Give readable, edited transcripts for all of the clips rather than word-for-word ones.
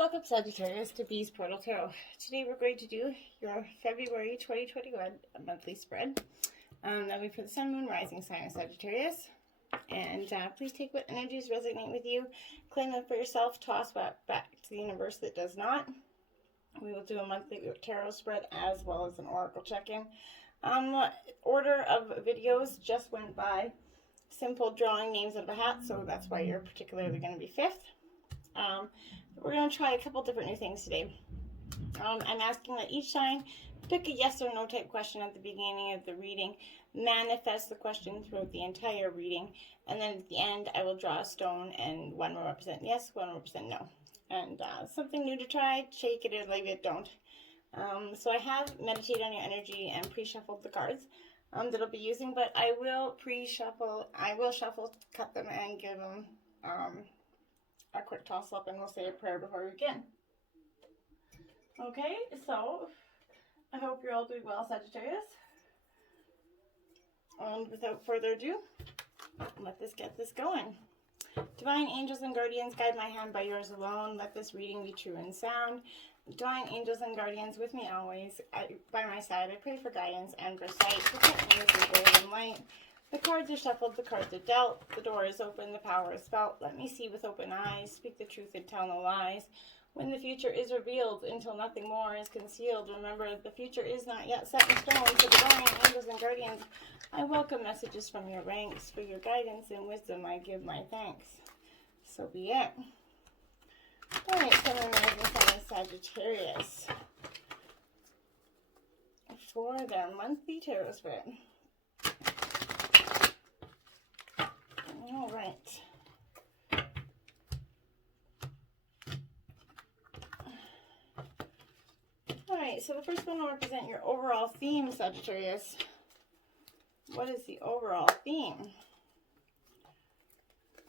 Welcome, Sagittarius, to Bee's Portal Tarot. Today we're going to do your February 2021 monthly spread. That'll be for the Sun, Moon, Rising sign of Sagittarius. And please take what energies resonate with you, claim them for yourself, toss back to the universe that does not. We will do a monthly tarot spread as well as an oracle check-in. Order of videos just went by. Simple drawing names out of a hat, so that's why you're particularly going to be fifth. We're going to try a couple different new things today. I'm asking that each sign pick a yes or no type question at the beginning of the reading, manifest the question throughout the entire reading, and then at the end I will draw a stone and one will represent yes, one will represent no. And something new to try, shake it or leave it, don't. So I have meditated on your energy and pre-shuffled the cards that I'll be using, but I will shuffle, cut them, and give them a quick toss up, and we'll say a prayer before we begin. Okay, so I hope you're all doing well, Sagittarius. Without further ado, let's get this going. Divine angels and guardians, guide my hand by yours alone. Let this reading be true and sound. Divine angels and guardians, with me always, by my side, I pray for guidance and for sight. Protect me with your golden light. The cards are shuffled, the cards are dealt, the door is open, the power is felt. Let me see with open eyes, speak the truth and tell no lies. When the future is revealed, until nothing more is concealed, remember the future is not yet set in stone. To divine angels and guardians, I welcome messages from your ranks. For your guidance and wisdom, I give my thanks. So be it. Alright, Sun, Moon, Rising sign of Sagittarius for their monthly tarot spread. All right. All right, so the first one will represent your overall theme, Sagittarius. What is the overall theme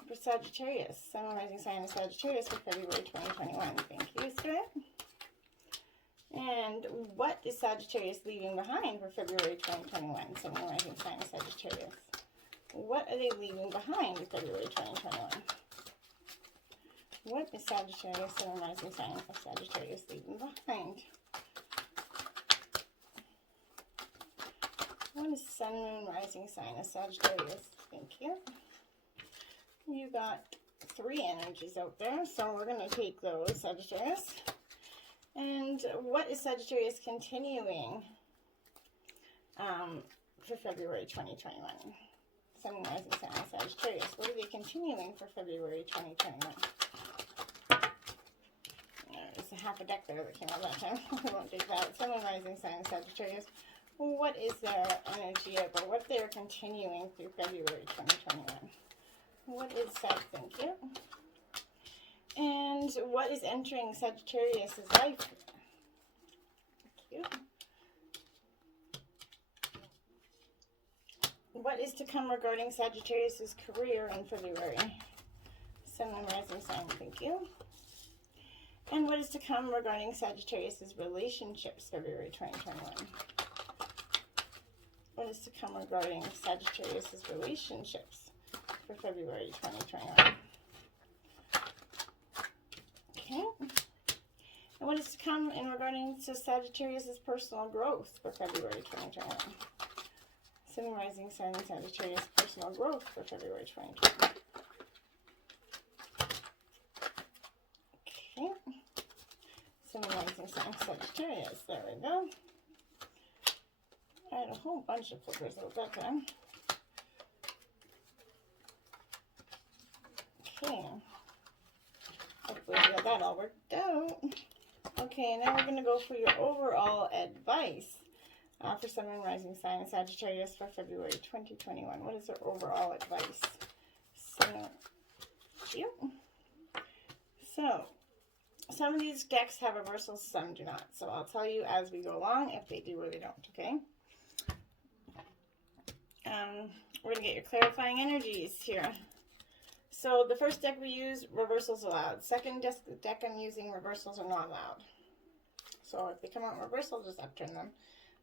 for Sagittarius? Sun, Moon, Rising sign of Sagittarius for February 2021. Thank you, Spirit. And what is Sagittarius leaving behind for February 2021? Sun, Moon, Rising sign of Sagittarius. What are they leaving behind in February 2021? What is Sagittarius, Sun, Moon, Rising sign of Sagittarius leaving behind? What is Sun, Moon, Rising sign of Sagittarius? Thank you. You got 3 energies out there, so we're going to take those, Sagittarius. And what is Sagittarius continuing for February 2021? Sun, Moon, Rising sign of Sagittarius. What are they continuing for February 2021? There's a half a deck there that came out that time. I won't take that. Sun, Moon, Rising sign of Sagittarius. What is their energy of, or what they're continuing through February 2021? What is that? Thank you. And what is entering Sagittarius' life? Thank you. What is to come regarding Sagittarius' career in February? Sun, Moon, Rising sign, thank you. And what is to come regarding Sagittarius' relationships, February 2021? What is to come regarding Sagittarius' relationships for February 2021? Okay. And what is to come in regarding to Sagittarius' personal growth for February 2021? Sun, Moon, Rising sign of Sagittarius, personal growth for February 2021. Okay. Sun, Moon, Rising sign of Sagittarius. There we go. I had a whole bunch of flippers out that time. Okay. Hopefully we got that all worked out. Okay, now we're going to go for your overall advice for Sun, Moon, Rising sign of Sagittarius for February 2021. What is their overall advice? So, some of these decks have reversals, some do not. So I'll tell you as we go along if they do or they don't, okay? We're going to get your clarifying energies here. So the first deck we use, reversals allowed. Second deck I'm using, reversals are not allowed. So if they come out in reversal, just upturn them.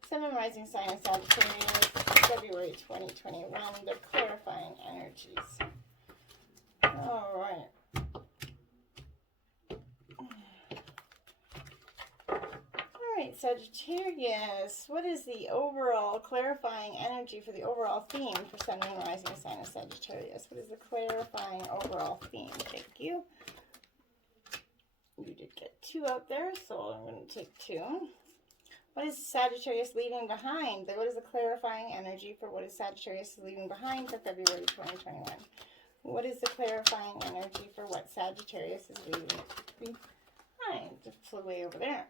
Sun, Moon, Rising sign of Sagittarius, February 2021, the clarifying energies. All right. Sagittarius, what is the overall clarifying energy for the overall theme for Sun, Moon, Rising sign of Sagittarius? What is the clarifying overall theme? Thank you. You did get 2 out there, so I'm going to take 2. What is Sagittarius leaving behind? What is the clarifying energy for what is Sagittarius leaving behind for February 2021? What is the clarifying energy for what Sagittarius is leaving behind? Just flew way over there.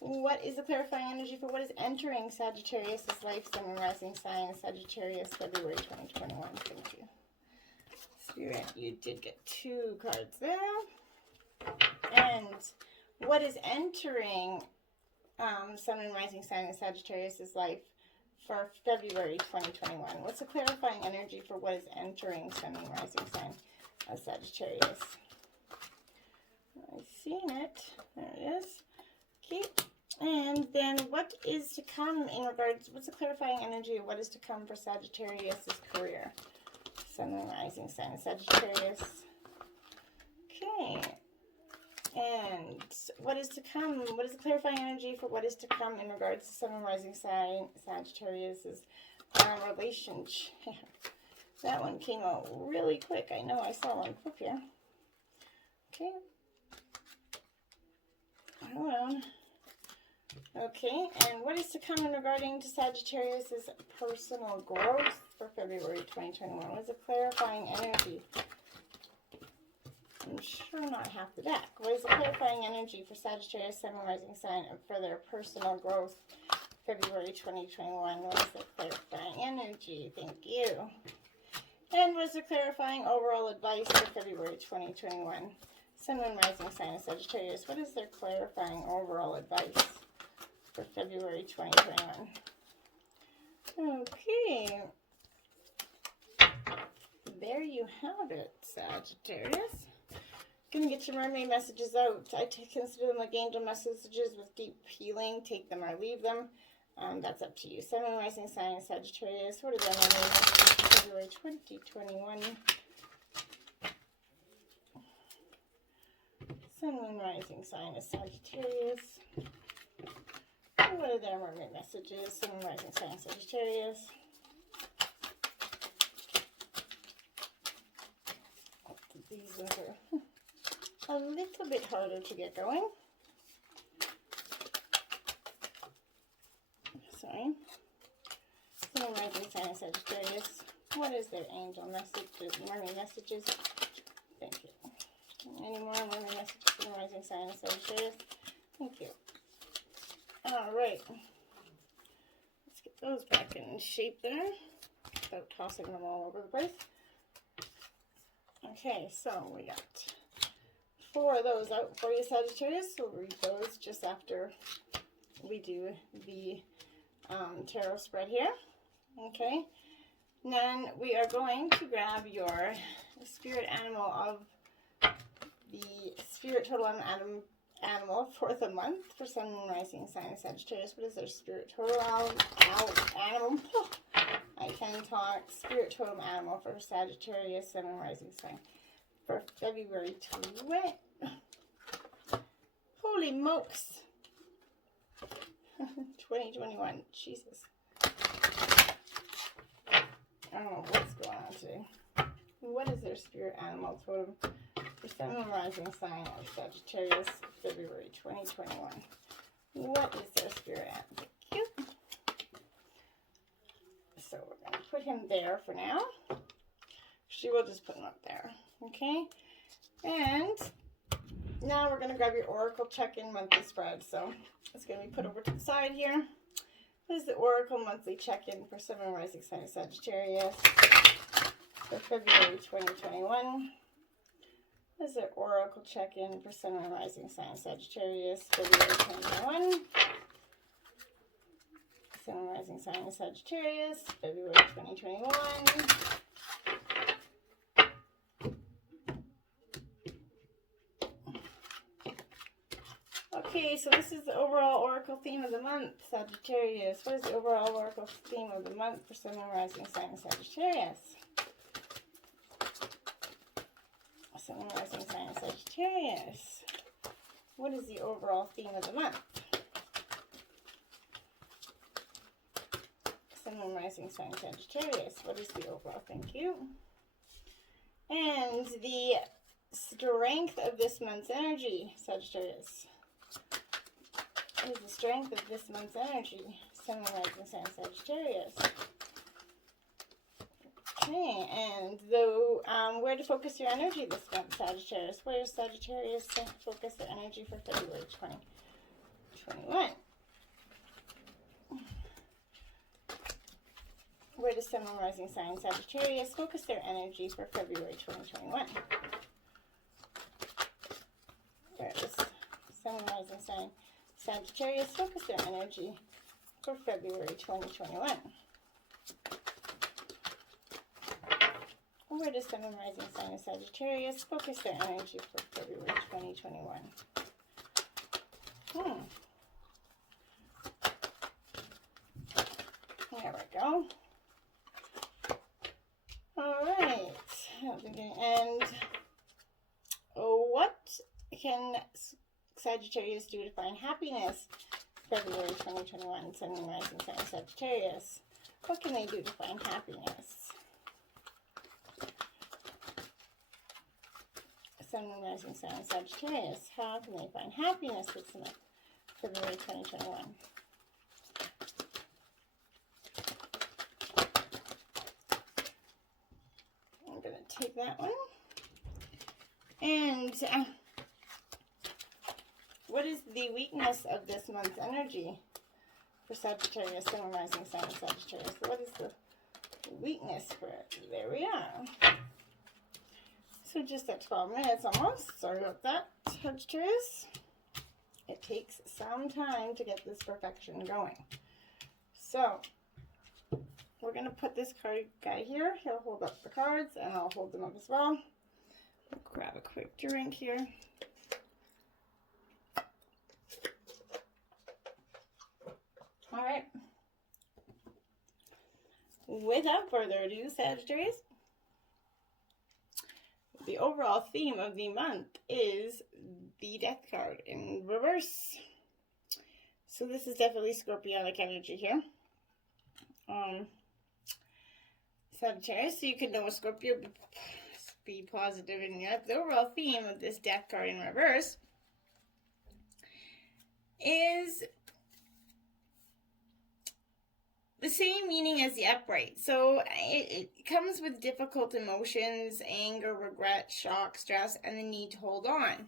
What is the clarifying energy for what is entering Sagittarius' life, Sun, and Rising sign, Sagittarius, February 2021? Thank you. Spirit, you did get 2 cards there. And what is entering Sun and Rising sign in Sagittarius' life for February 2021? What's the clarifying energy for what is entering Sun and Rising sign of Sagittarius? I've seen it. There it is. Okay. And then what is to come in regards, what's the clarifying energy of what is to come for Sagittarius' career? Sun and Rising sign of Sagittarius. Okay. And what is to come? What is the clarifying energy for what is to come in regards to Sun and Rising sign Sagittarius' relationship? That one came out really quick. I know I saw one quick here. Okay. Hold on. Okay, and what is to come in regarding to Sagittarius' personal growth for February 2021? What is the clarifying energy? I'm sure not half the deck. What is the clarifying energy for Sagittarius, Sun, and Rising sign for their personal growth February 2021? What is the clarifying energy? Thank you. And what is the clarifying overall advice for February 2021? Sun, and Rising sign of Sagittarius. What is their clarifying overall advice for February 2021? Okay. There you have it, Sagittarius. Gonna get your mermaid messages out. I consider them like angel messages with deep healing. Take them or leave them. That's up to you. Sun, and Rising sign of Sagittarius. What is our mermaid messages for February 2021? Sun, Moon, Rising sign of Sagittarius. What are their mermaid messages? Sun, Moon, Rising sign of Sagittarius. These ones are a little bit harder to get going. Sorry. Sun, Moon, Rising sign of Sagittarius. What is their angel messages? Mermaid messages. Thank you. Any more mermaid messages for the Rising sign of Sagittarius? Thank you. Alright. Let's get those back in shape there without tossing them all over the place. Okay, so we got 4 of those out for you, Sagittarius. We'll read those just after we do the tarot spread here. Okay. Then we are going to grab your spirit animal of the spirit total animal for the month for Sun and Rising sign of Sagittarius. What is their spirit total animal? I can talk. Spirit totem animal for Sagittarius, Sun and Rising sign for February 20. Holy mokes! 2021. Jesus. I don't know what's going on today. What is their spirit animal totem for Sun and Rising sign of Sagittarius, February 2021? What is their spirit animal? Thank you. So we're going to put him there for now. She will just put him up there. Okay? And now we're going to grab your Oracle check-in monthly spread. So it's going to be put over to the side here. This is the Oracle monthly check-in for Sun and Rising sign of Sagittarius for February 2021. This is the Oracle check-in for Sun and Rising sign of Sagittarius, February 2021. Sun and Rising sign of Sagittarius, February 2021. Okay, so this is the overall Oracle theme of the month, Sagittarius. What is the overall Oracle theme of the month for Sun and Rising sign of Sagittarius? Sun and Rising sign of Sagittarius. What is the overall theme of the month Sun, Moon, Rising Sign, Sagittarius. What is the overall? Thank you. And the strength of this month's energy, Sagittarius. What is the strength of this month's energy? Sun, Moon, Rising Sign, Sagittarius. Okay, and where to focus your energy this month, Sagittarius? Where does Sagittarius focus their energy for February 2021? Where does Sun, Moon, Rising Sign, Sagittarius focus their energy for February 2021? Where does Sun, Moon, Rising Sign, Sagittarius focus their energy for February 2021? Where does Sun, Moon, Rising Sign of Sagittarius focus their energy for February 2021? There we go. All right. And what can Sagittarius do to find happiness February 2021? Sun, Moon, Rising Sign of Sagittarius. What can they do to find happiness? Sun, Moon, Rising Sign, Sagittarius. How can they find happiness this month, February 2021? I'm going to take that one. And what is the weakness of this month's energy for Sagittarius, Sun, Moon, Rising Sign, Sagittarius? What is the weakness for it? There we are. So just at 12 minutes almost. Sorry about that, Sagittarius. It takes some time to get this perfection going. So we're going to put this card guy here. He'll hold up the cards and I'll hold them up as well. I'll grab a quick drink here. All right. Without further ado, Sagittarius, the overall theme of the month is the Death card in reverse. So this is definitely Scorpionic energy here. Sagittarius, so you can know Scorpio, be positive in that. The overall theme of this Death card in reverse is the same meaning as the upright. So it comes with difficult emotions, anger, regret, shock, stress, and the need to hold on.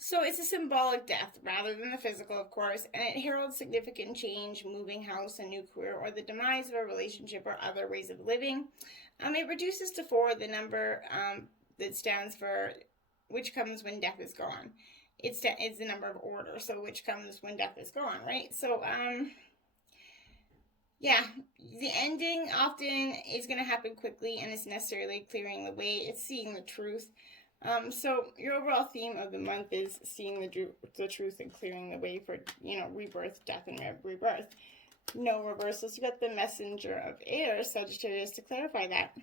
So it's a symbolic death rather than the physical, of course, and it heralds significant change, moving house, a new career, or the demise of a relationship or other ways of living. It reduces to 4 the number that stands for which comes when death is gone. It's the number of order, so which comes when death is gone, right? So, yeah, the ending often is going to happen quickly and it's necessarily clearing the way. It's seeing the truth. So your overall theme of the month is seeing the truth and clearing the way for, rebirth, death, and rebirth. No reversals. You got the messenger of air, Sagittarius, to clarify that.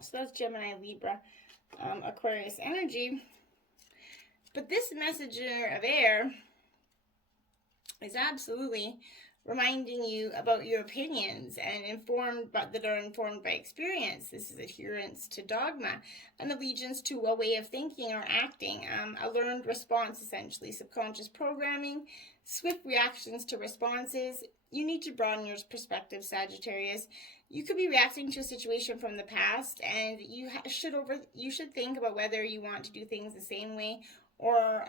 So that's Gemini, Libra, Aquarius energy. But this messenger of air is absolutely reminding you about your opinions and that are informed by experience. This is adherence to dogma, an allegiance to a way of thinking or acting, a learned response, essentially, subconscious programming, swift reactions to responses. You need to broaden your perspective, Sagittarius. You could be reacting to a situation from the past, and you should think about whether you want to do things the same way or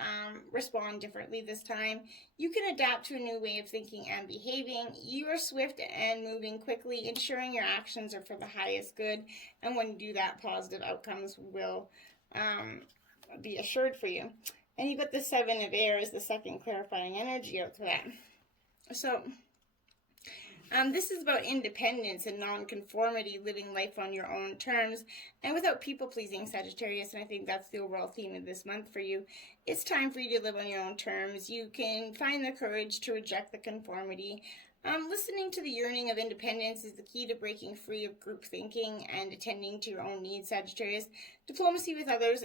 respond differently this time. You can adapt to a new way of thinking and behaving. You are swift and moving quickly, ensuring your actions are for the highest good. And when you do that, positive outcomes will be assured for you. And you've got the 7 of air as the second clarifying energy out for that. So this is about independence and non-conformity, living life on your own terms and without people-pleasing, Sagittarius, and I think that's the overall theme of this month for you. It's time for you to live on your own terms. You can find the courage to reject the conformity Listening to the yearning of independence is the key to breaking free of group thinking and attending to your own needs, Sagittarius. Diplomacy with others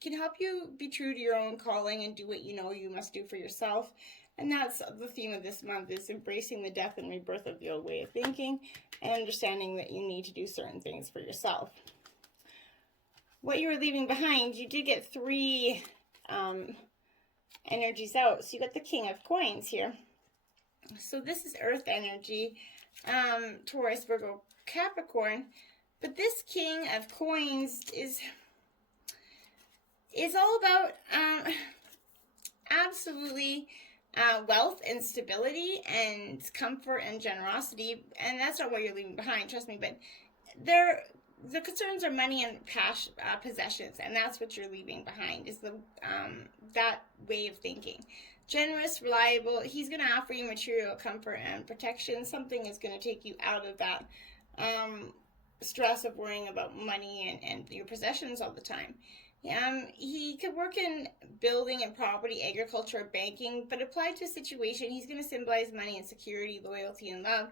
can help you be true to your own calling and do what you know you must do for yourself. And that's the theme of this month, is embracing the death and rebirth of the old way of thinking and understanding that you need to do certain things for yourself. What you were leaving behind, you did get 3 energies out. So you got the King of Coins here. So this is Earth energy, Taurus, Virgo, Capricorn. But this King of Coins is all about absolutely wealth and stability and comfort and generosity. And that's not what you're leaving behind, trust me. But the concerns are money and possessions, and that's what you're leaving behind, is that way of thinking. Generous, reliable, he's going to offer you material comfort and protection. Something is going to take you out of that stress of worrying about money and your possessions all the time. He could work in building and property, agriculture, or banking, but applied to a situation, he's going to symbolize money and security, loyalty, and love.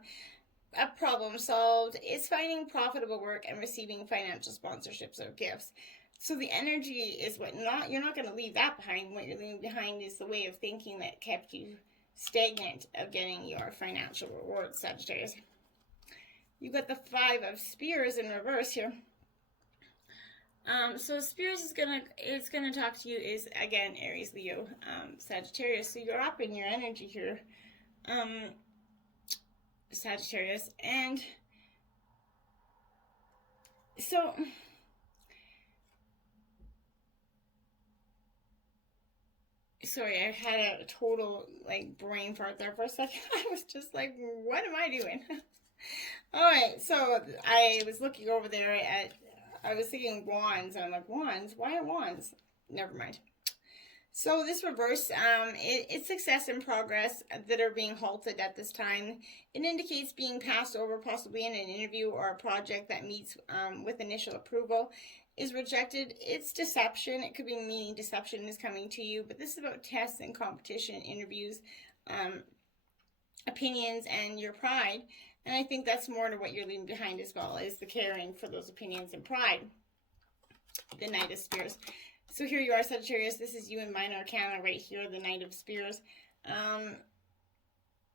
A problem solved is finding profitable work and receiving financial sponsorships or gifts. So the energy is you're not going to leave that behind. What you're leaving behind is the way of thinking that kept you stagnant of getting your financial rewards, Sagittarius. You got the 5 of Spears in reverse here. So Spears is gonna talk to you, is again Aries, Leo, Sagittarius. So you're up in your energy here, Sagittarius, and so. Sorry, I had a total brain fart there for a second. I was just like, what am I doing? Alright, so I was looking over there I was thinking wands, and I'm like, wands? Why are wands? Never mind. So this reverse, it's success and progress that are being halted at this time. It indicates being passed over possibly in an interview or a project that meets with initial approval is rejected. It's deception. It could be meaning deception is coming to you, but this is about tests and competition, interviews, opinions, and your pride. And I think that's more to what you're leaving behind as well, is the caring for those opinions and pride. The Knight of Spears. So here you are, Sagittarius. This is you in Minor Arcana right here, the Knight of Spears.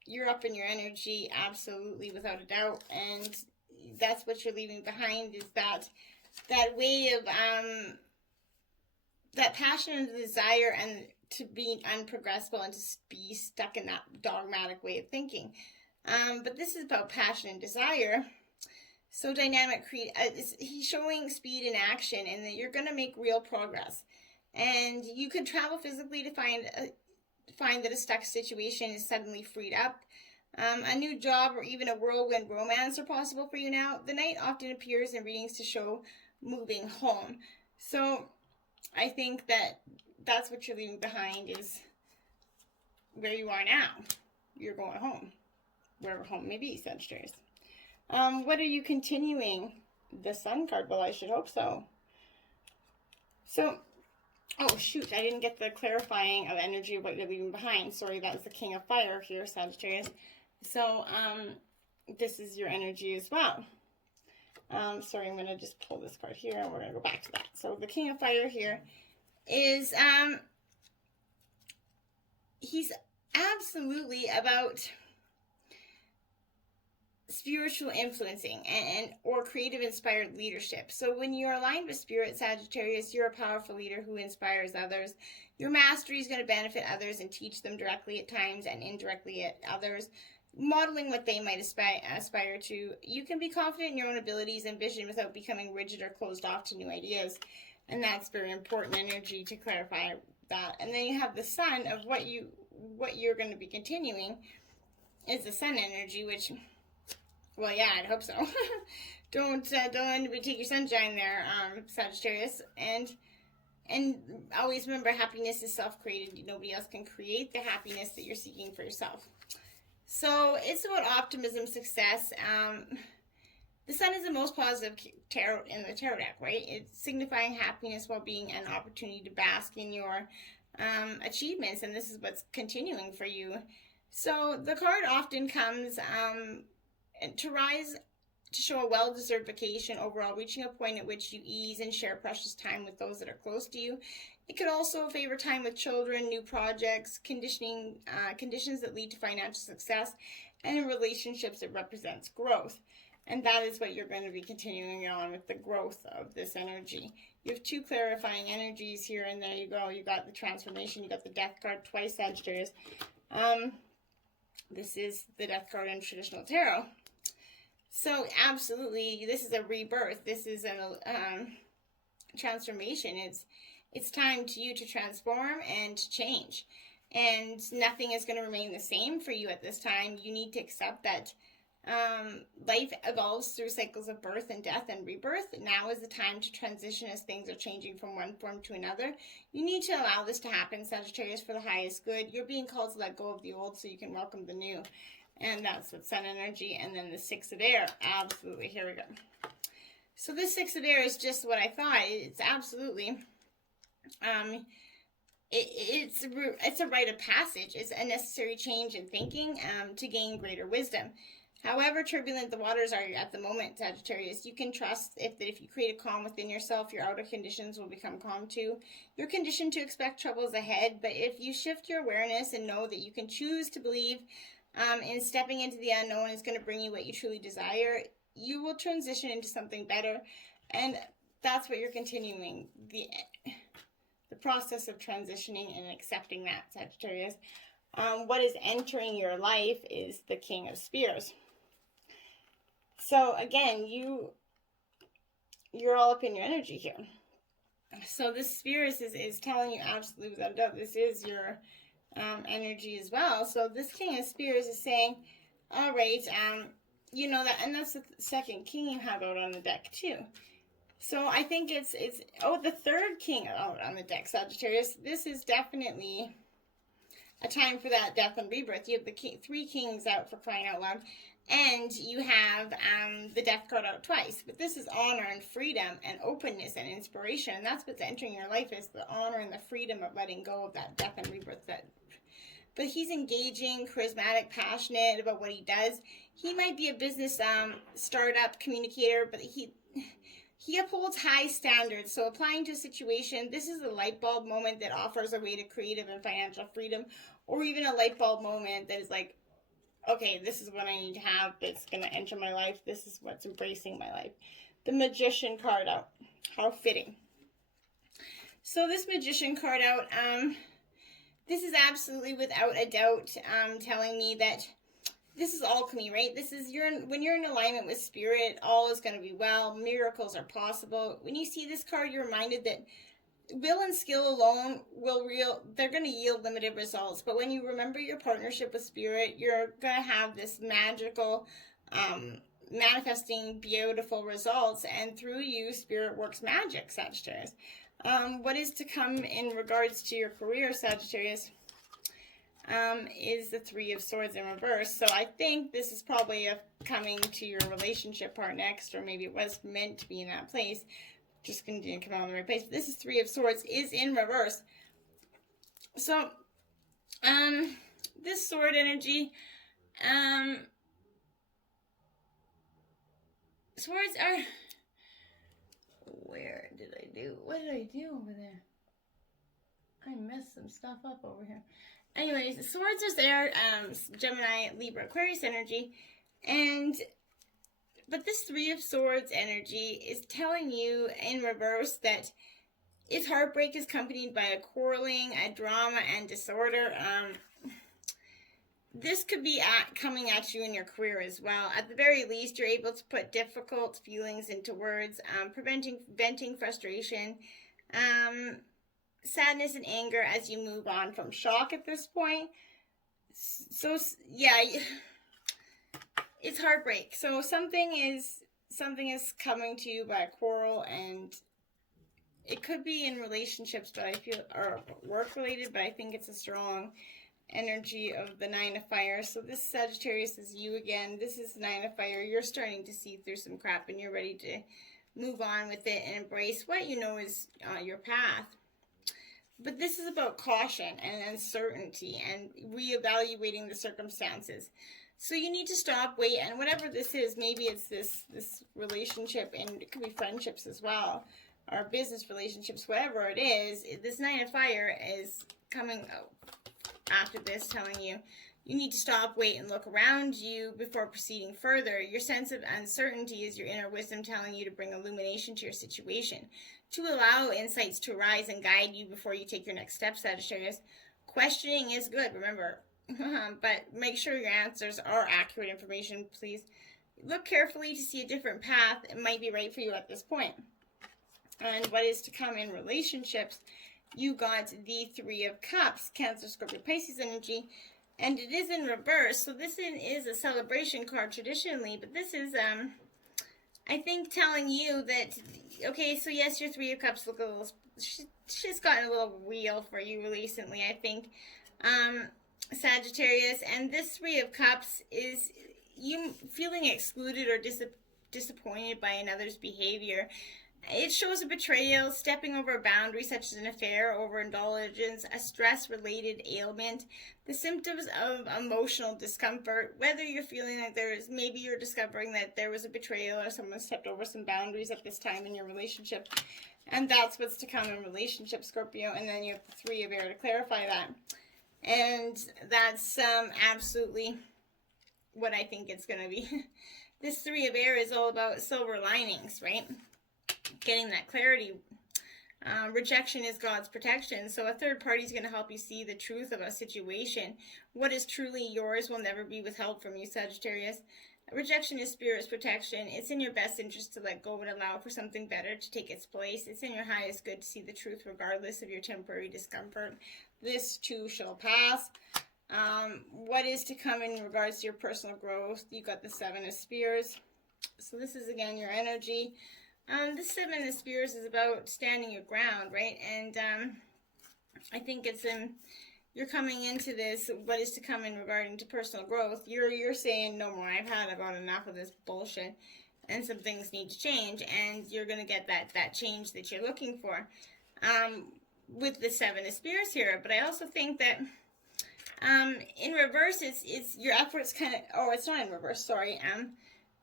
You're up in your energy, absolutely, without a doubt. And that's what you're leaving behind, is that way of, that passion and desire, and to be unprogressive and to be stuck in that dogmatic way of thinking. But this is about passion and desire. So dynamic, he's showing speed in action, and that you're going to make real progress. And you could travel physically to find that a stuck situation is suddenly freed up. A new job or even a whirlwind romance are possible for you now. The Knight often appears in readings to show moving home. So I think that's what you're leaving behind, is where you are now. You're going home. Wherever home may be, Sagittarius. What are you continuing? The Sun card. Well, I should hope so. So, oh shoot, I didn't get the clarifying of energy of what you're leaving behind. Sorry, that was the King of Fire here, Sagittarius. So, this is your energy as well. Sorry, I'm going to just pull this card here, and we're going to go back to that. So, the King of Fire here is, he's absolutely about spiritual influencing and or creative inspired leadership. So when you're aligned with Spirit, Sagittarius, you're a powerful leader who inspires others. Your mastery is going to benefit others and teach them directly at times and indirectly at others, modeling what they might aspire to. You can be confident in your own abilities and vision without becoming rigid or closed off to new ideas. And that's very important energy to clarify that. And then you have the Sun of what you're going to be continuing is the Sun energy, which, well, yeah, I'd hope so. Don't take your sunshine there, Sagittarius. And always remember, happiness is self-created. Nobody else can create the happiness that you're seeking for yourself. So it's about optimism, success. The Sun is the most positive tarot in the tarot deck, right? It's signifying happiness, well-being, and opportunity to bask in your achievements. And this is what's continuing for you. So the card often comes to rise, to show a well-deserved vacation overall, reaching a point at which you ease and share precious time with those that are close to you. It could also favor time with children, new projects, conditions that lead to financial success, and in relationships it represents growth. And that is what you're going to be continuing on with, the growth of this energy. You have two clarifying energies here, and there you go. You got the transformation, you got the death card twice, Sagittarius. This is the death card in traditional tarot. So absolutely, this is a rebirth. This is a transformation. It's time to you to transform and to change. And nothing is going to remain the same for you at this time. You need to accept that life evolves through cycles of birth and death and rebirth. Now is the time to transition as things are changing from one form to another. You need to allow this to happen, Sagittarius, for the highest good. You're being called to let go of the old so you can welcome the new. And that's with Sun energy. And then the Six of Air. Absolutely. Here we go. So this Six of Air is just what I thought. It's absolutely... It's a rite of passage. It's a necessary change in thinking to gain greater wisdom. However turbulent the waters are at the moment, Sagittarius, you can trust that if you create a calm within yourself, your outer conditions will become calm too. You're conditioned to expect troubles ahead, but if you shift your awareness and know that you can choose to believe in stepping into the unknown is going to bring you what you truly desire, you will transition into something better. And that's what you're continuing, the process of transitioning and accepting that, Sagittarius. What is entering your life is the King of Spears. So again, you're all up in your energy here. So this Spears is telling you absolutely without a doubt, this is your energy as well. So this King of Spears is saying, all right, you know that, and that's the second king you have out on the deck too. So I think it's the third king out on the deck, Sagittarius. This is definitely a time for that death and rebirth. You have the three kings out, for crying out loud. And you have the death card out twice. But this is honor and freedom and openness and inspiration. And that's what's entering your life, is the honor and the freedom of letting go of that death and rebirth. But he's engaging, charismatic, passionate about what he does. He might be a business startup communicator, but he upholds high standards. So applying to a situation, this is a light bulb moment that offers a way to creative and financial freedom, or even a light bulb moment that is like, okay, this is what I need to have that's going to enter my life. This is what's embracing my life. The Magician card out. How fitting. So this Magician card out, this is absolutely without a doubt telling me that this is alchemy, right? This is when you're in alignment with spirit, all is going to be well. Miracles are possible. When you see this card, you're reminded that will and skill alone they're going to yield limited results. But when you remember your partnership with spirit, you're going to have this magical, manifesting beautiful results. And through you, spirit works magic, Sagittarius. What is to come in regards to your career, Sagittarius, is the Three of Swords in reverse. So I think this is probably coming to your relationship part next, or maybe it was meant to be in that place. Just going to come out in the right place. But this is Three of Swords is in reverse. So, this sword energy, swords are, what did I do over there? I messed some stuff up over here. Anyways, swords is there, Gemini, Libra, Aquarius energy, but this Three of Swords energy is telling you in reverse that its heartbreak is accompanied by a quarreling, a drama, and disorder. This could be coming at you in your career as well. At the very least, you're able to put difficult feelings into words, venting frustration, sadness and anger as you move on from shock at this point. So, yeah, it's heartbreak. So something is coming to you by a quarrel, and it could be in relationships, but I feel, or work related, but I think it's a strong energy of the Nine of Fire. So this Sagittarius is you again. This is Nine of Fire. You're starting to see through some crap, and you're ready to move on with it and embrace what you know is your path. But this is about caution and uncertainty and reevaluating the circumstances. So you need to stop, wait, and whatever this is, maybe it's this relationship, and it could be friendships as well, or business relationships, whatever it is. This Nine of Fire is coming after this, telling you you need to stop, wait, and look around you before proceeding further. Your sense of uncertainty is your inner wisdom telling you to bring illumination to your situation, to allow insights to arise and guide you before you take your next step, Sagittarius. Questioning is good, remember, but make sure your answers are accurate information, please. Look carefully to see a different path. It might be right for you at this point. And what is to come in relationships, you got the Three of Cups, Cancer, Scorpio, Pisces energy, and it is in reverse. So this is a celebration card traditionally, but this is, I think, telling you that, okay, so yes, your Three of Cups look a little, she's gotten a little real for you recently, I think, Sagittarius, and this Three of Cups is you feeling excluded or disappointed by another's behavior. It shows a betrayal, stepping over a boundary such as an affair, overindulgence, a stress-related ailment, the symptoms of emotional discomfort, whether you're feeling like maybe you're discovering that there was a betrayal or someone stepped over some boundaries at this time in your relationship. And that's what's to come in relationship, Scorpio. And then you have the Three of Air to clarify that. And that's absolutely what I think it's going to be. This Three of Air is all about silver linings, right? Getting that clarity. Rejection is God's protection. So a third party is going to help you see the truth of a situation. What is truly yours will never be withheld from you, Sagittarius. Rejection is Spirit's protection. It's in your best interest to let go and allow for something better to take its place. It's in your highest good to see the truth regardless of your temporary discomfort. This too shall pass. What is to come in regards to your personal growth? You got the Seven of Spears. So this is again your energy. The Seven of Spears is about standing your ground, right? And I think it's you're coming into this, what is to come in regarding to personal growth. You're saying, no more, I've had about enough of this bullshit, and some things need to change, and you're going to get that change that you're looking for with the Seven of Spears here. But I also think that in reverse, it's your efforts kind of, it's not in reverse, sorry.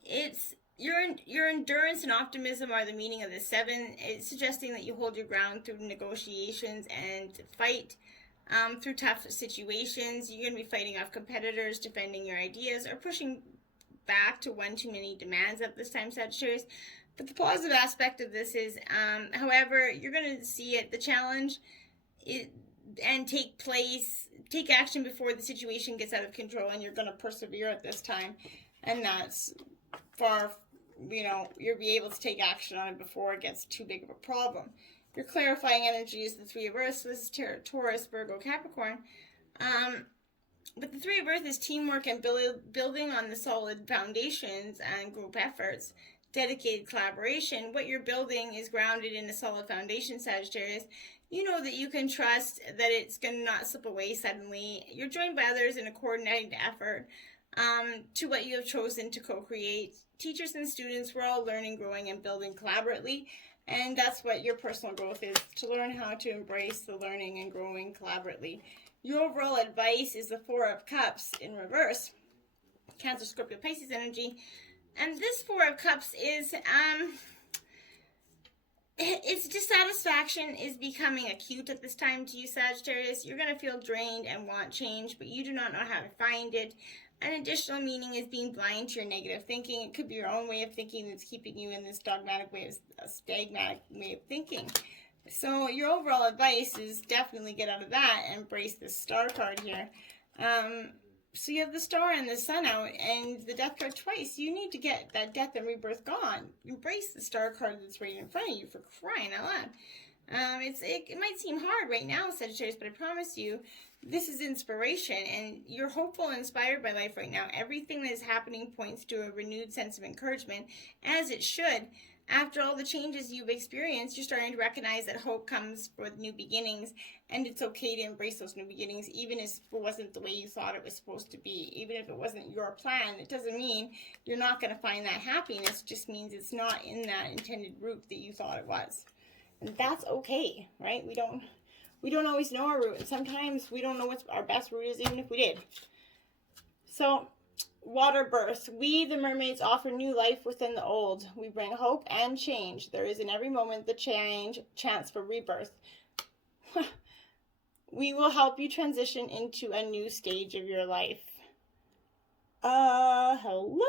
It's your endurance and optimism are the meaning of the Seven. It's suggesting that you hold your ground through negotiations and fight through tough situations. You're going to be fighting off competitors, defending your ideas, or pushing back to one too many demands at this time, Sagittarius. But the positive aspect of this is, however, you're going to see it, the challenge, and take action before the situation gets out of control, and you're going to persevere at this time. And that's far, you'll be able to take action on it before it gets too big of a problem. Your clarifying energy is the Three of Earth, so this is Taurus, Virgo, Capricorn. But the Three of Earth is teamwork and building on the solid foundations and group efforts, dedicated collaboration. What you're building is grounded in a solid foundation, Sagittarius. You know that you can trust that it's going to not slip away suddenly. You're joined by others in a coordinated effort to what you have chosen to co-create. Teachers and students, we're all learning, growing, and building collaboratively. And that's what your personal growth is, to learn how to embrace the learning and growing collaboratively. Your overall advice is the Four of Cups in reverse. Cancer, Scorpio, Pisces energy. And this Four of Cups is, its dissatisfaction is becoming acute at this time to you, Sagittarius. You're going to feel drained and want change, but you do not know how to find it. An additional meaning is being blind to your negative thinking. It could be your own way of thinking that's keeping you in this dogmatic way, a stagmatic way of thinking. So your overall advice is definitely get out of that and embrace this Star card here. So you have the Star and the Sun out and the Death card twice. You need to get that death and rebirth gone. Embrace the Star card that's right in front of you, for crying out loud. It might seem hard right now, Sagittarius, but I promise you, this is inspiration, and you're hopeful and inspired by life right now. Everything that is happening points to a renewed sense of encouragement, as it should. After all the changes you've experienced, you're starting to recognize that hope comes with new beginnings, and it's okay to embrace those new beginnings, even if it wasn't the way you thought it was supposed to be. Even if it wasn't your plan, it doesn't mean you're not going to find that happiness. It just means it's not in that intended route that you thought it was. And that's okay, right? We we don't always know our route. And sometimes we don't know what our best route is, even if we did. So, water birth. We, the mermaids, offer new life within the old. We bring hope and change. There is in every moment the chance for rebirth. We will help you transition into a new stage of your life. Hello?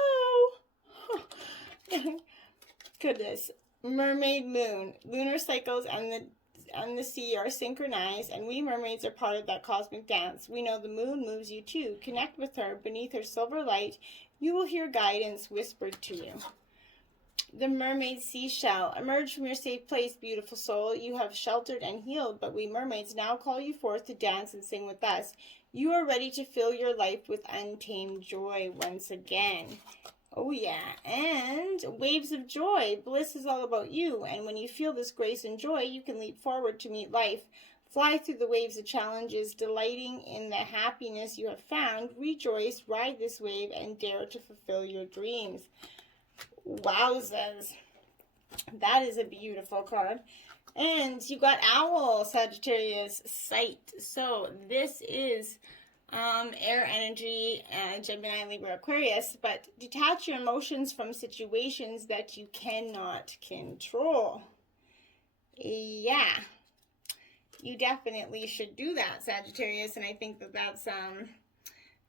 Goodness. Mermaid moon. Lunar cycles and the sea are synchronized, and we mermaids are part of that cosmic dance. We know the moon moves you too. Connect with her. Beneath her silver light, you will hear guidance whispered to you. The mermaid seashell. Emerge from your safe place, beautiful soul. You have sheltered and healed, but we mermaids now call you forth to dance and sing with us. You are ready to fill your life with untamed joy once again. Oh yeah, and waves of joy. Bliss is all about you, and when you feel this grace and joy, you can leap forward to meet life. Fly through the waves of challenges, delighting in the happiness you have found. Rejoice, ride this wave, and dare to fulfill your dreams. Wowzers. That is a beautiful card. And you got Owl, Sagittarius, Sight. So this is air energy, Gemini, Libra, Aquarius. But detach your emotions from situations that you cannot control. Yeah. You definitely should do that, Sagittarius. And I think that that's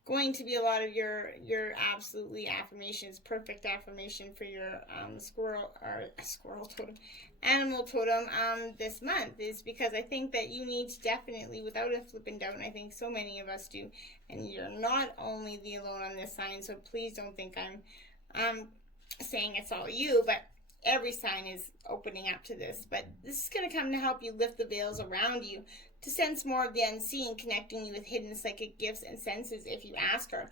going to be a lot of your absolutely affirmations, perfect affirmation for your squirrel totem, animal totem this month, is because I think that you need to definitely, without a flipping doubt, and I think so many of us do, and you're not only the alone on this sign, so please don't think I'm saying it's all you, but every sign is opening up to this. But this is going to come to help you lift the veils around you, to sense more of the unseen, connecting you with hidden psychic gifts and senses if you ask her.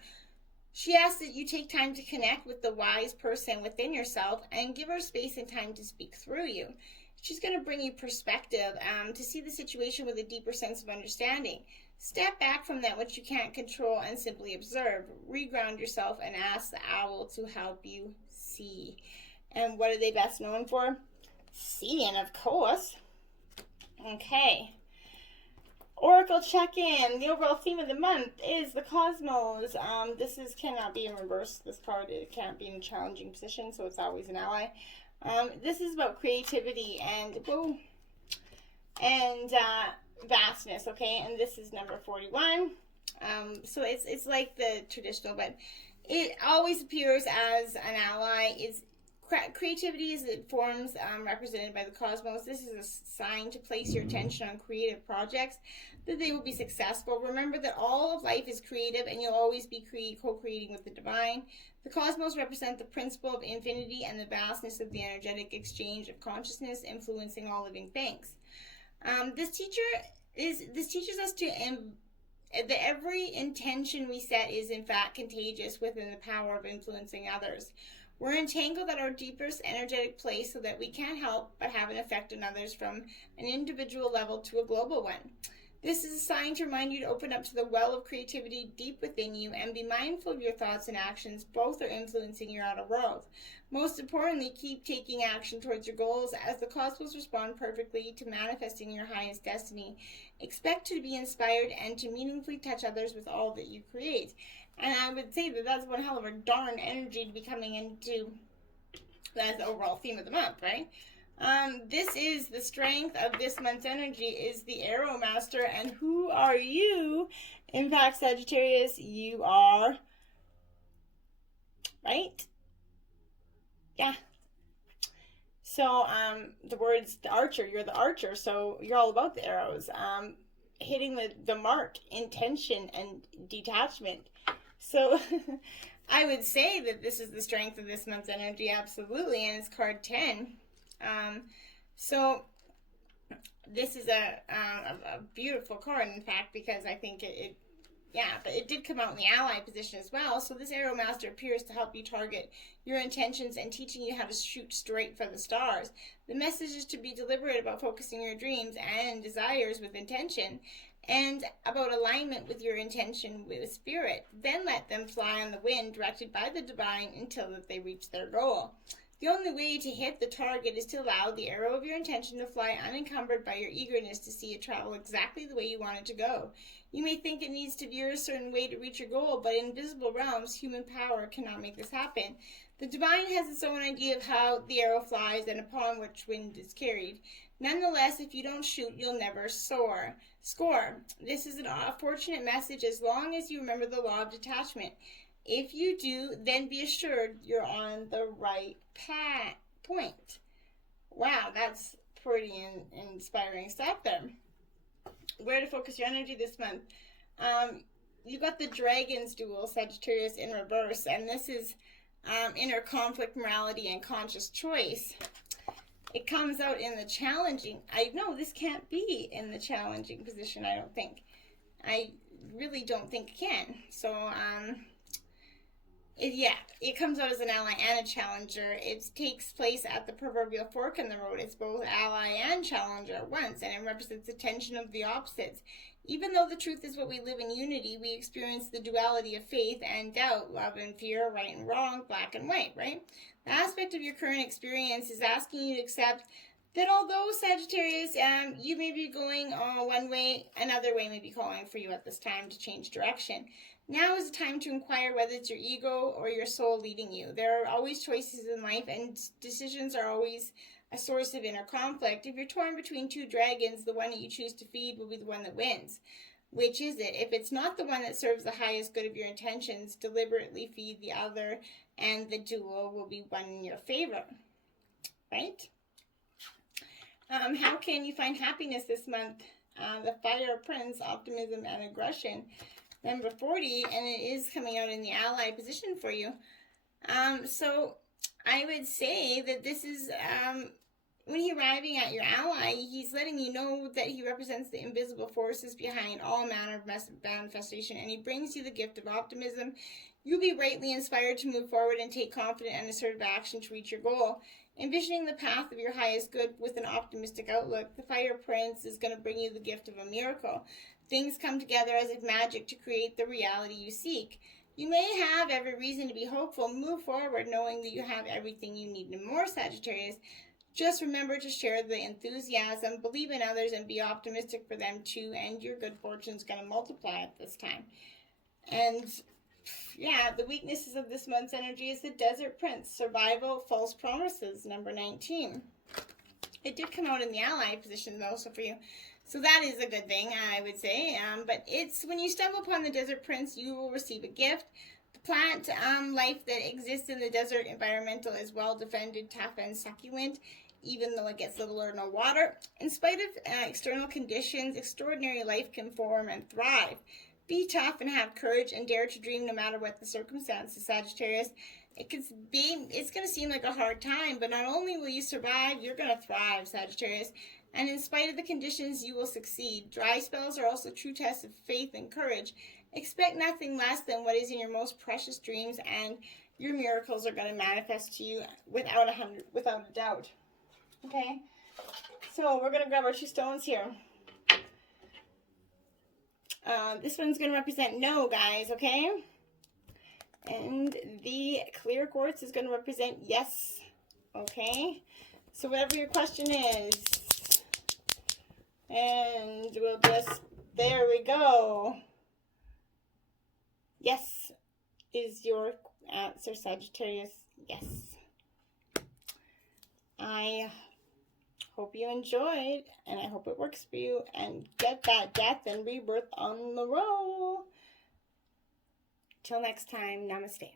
She asks that you take time to connect with the wise person within yourself and give her space and time to speak through you. She's going to bring you perspective to see the situation with a deeper sense of understanding. Step back from that which you can't control and simply observe. Reground yourself and ask the owl to help you see. And what are they best known for? Seeing, of course. Okay. Oracle check-in. The overall theme of the month is the cosmos. This cannot be in reverse. This card, it can't be in a challenging position, so it's always an ally. This is about creativity and vastness. Okay, and this is number 41. So it's like the traditional, but it always appears as an ally. Is creativity is forms represented by the cosmos. This is a sign to place your attention on creative projects, that they will be successful. Remember that all of life is creative, and you'll always be co-creating with the divine. The cosmos represent the principle of infinity and the vastness of the energetic exchange of consciousness influencing all living things. This teaches us that every intention we set is in fact contagious within the power of influencing others. We're entangled at our deepest energetic place so that we can't help but have an effect on others, from an individual level to a global one. This is a sign to remind you to open up to the well of creativity deep within you and be mindful of your thoughts and actions. Both are influencing your outer world. Most importantly, keep taking action towards your goals, as the cosmos respond perfectly to manifesting your highest destiny. Expect to be inspired and to meaningfully touch others with all that you create. And I would say that that's one hell of a darn energy to be coming into. That's the overall theme of the month, right? This is the strength of this month's energy is the Arrow Master. And who are you? In fact, Sagittarius, you are, right? Yeah. So, the word's the archer. You're the archer, so you're all about the arrows. Hitting the mark, intention, and detachment. So I would say that this is the strength of this month's energy, absolutely, and it's card 10. So this is a beautiful card, in fact, because I think but it did come out in the ally position as well. So this Arrow Master appears to help you target your intentions and teaching you how to shoot straight for the stars. The message is to be deliberate about focusing your dreams and desires with intention, and about alignment with your intention with spirit. Then let them fly on the wind, directed by the divine, until that they reach their goal. The only way to hit the target is to allow the arrow of your intention to fly unencumbered by your eagerness to see it travel exactly the way you want it to go. You may think it needs to veer a certain way to reach your goal, but in invisible realms, human power cannot make this happen. The divine has its own idea of how the arrow flies and upon which wind is carried. Nonetheless, if you don't shoot, you'll never score. This is a fortunate message as long as you remember the law of detachment. If you do, then be assured you're on the right point. Wow, that's pretty inspiring stuff there. Where to focus your energy this month? You got the Dragons dual, Sagittarius in reverse, and this is inner conflict, morality, and conscious choice. It comes out in the challenging. I know this can't be in the challenging position, I don't think. I really don't think it can. So, it comes out as an ally and a challenger. It takes place at the proverbial fork in the road. It's both ally and challenger at once, and it represents the tension of the opposites. Even though the truth is what we live in unity, we experience the duality of faith and doubt, love and fear, right and wrong, black and white, right? The aspect of your current experience is asking you to accept that although Sagittarius, you may be going one way, another way may be calling for you at this time to change direction. Now is the time to inquire whether it's your ego or your soul leading you. There are always choices in life, and decisions are always a source of inner conflict. If you're torn between two dragons, the one that you choose to feed will be the one that wins. Which is it? If it's not the one that serves the highest good of your intentions, deliberately feed the other, and the duel will be won in your favor. Right? How can you find happiness this month? The Fire Prince, optimism and aggression. Number 40, and it is coming out in the ally position for you. So I would say that this is, when he's arriving at your ally, he's letting you know that he represents the invisible forces behind all manner of manifestation, and he brings you the gift of optimism. You'll be rightly inspired to move forward and take confident and assertive action to reach your goal. Envisioning the path of your highest good with an optimistic outlook, the Fire Prince is going to bring you the gift of a miracle. Things come together as if magic to create the reality you seek. You may have every reason to be hopeful. Move forward knowing that you have everything you need and more, Sagittarius. Just remember to share the enthusiasm, believe in others, and be optimistic for them too, and your good fortune is going to multiply at this time. And yeah, the weaknesses of this month's energy is the Desert Prince, survival, false promises, number 19. It did come out in the ally position though, so for you. So that is a good thing, I would say. But it's when you stumble upon the Desert Prince, you will receive a gift. The plant life that exists in the desert environmental is well defended, tough, and succulent, even though it gets little or no water. In spite of external conditions, extraordinary life can form and thrive. Be tough and have courage and dare to dream no matter what the circumstances, Sagittarius. It's going to seem like a hard time, but not only will you survive, you're going to thrive, Sagittarius. And in spite of the conditions, you will succeed. Dry spells are also true tests of faith and courage. Expect nothing less than what is in your most precious dreams, and your miracles are going to manifest to you without a doubt. Okay? So we're going to grab our two stones here. This one's going to represent no, guys, okay? And the clear quartz is going to represent yes, okay? So whatever your question is, and we'll just, there we go. Yes is your answer, Sagittarius. Yes. I hope you enjoyed, and I hope it works for you, and get that death and rebirth on the roll. Till next time, namaste.